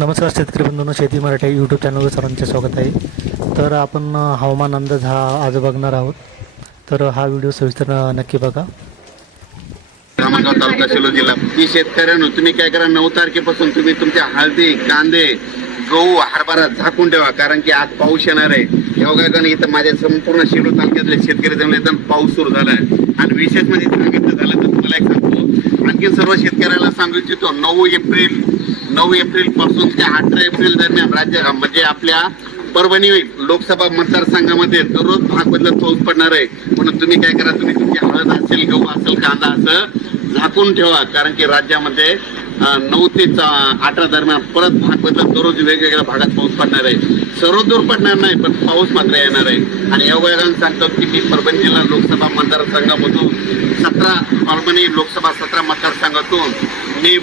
नमस्कार शेतकरी बंधूंनो शेती मराठी यूट्यूब चॅनलवर सर्वांचे स्वागत आहे. तर आपण हवामान अंदाज हा आज बघणार आहोत. तर हा व्हिडिओ सविस्तर नक्की बघा. तालुका सेलू जिल्हा की शेतकऱ्यांनो तुम्ही काय करा नऊ तारखेपासून तुम्ही तुमच्या हळदी कांदे गहू हरभरा झाकून ठेवा कारण की आज पाऊस येणार आहे. योगायोगानं इथं माझ्या संपूर्ण शेलू तालुक्यातले शेतकरी जमले पाऊस सुरू झाला आहे आणि विशेष म्हणजे सांगितलं झालं तर तुम्हाला एक आणखी सर्व शेतकऱ्याला सांगू इच्छितो नऊ एप्रिल नऊ एप्रिलपासून ते अठरा एप्रिल दरम्यान राज्य म्हणजे आपल्या परभणी लोकसभा मतदारसंघामध्ये दररोज भाग बदलत पाऊस पडणार आहे. म्हणून तुम्ही काय करा तुम्ही तुमची हळद असेल गहू असेल कांदा असं झाकून ठेवा कारण की राज्यामध्ये नऊ ते चा- अठरा दरम्यान परत भाग बदलत दररोज वेगवेगळ्या भागात पाऊस पडणार आहे. सर्व दूर पडणार नाही पण पाऊस मात्र येणार आहे. आणि योगायोगानं सांगतो की मी परभणी जिल्हा लोकसभा मतदारसंघामधून सतरा परभणी लोकसभा सतरा मतदारसंघातून मी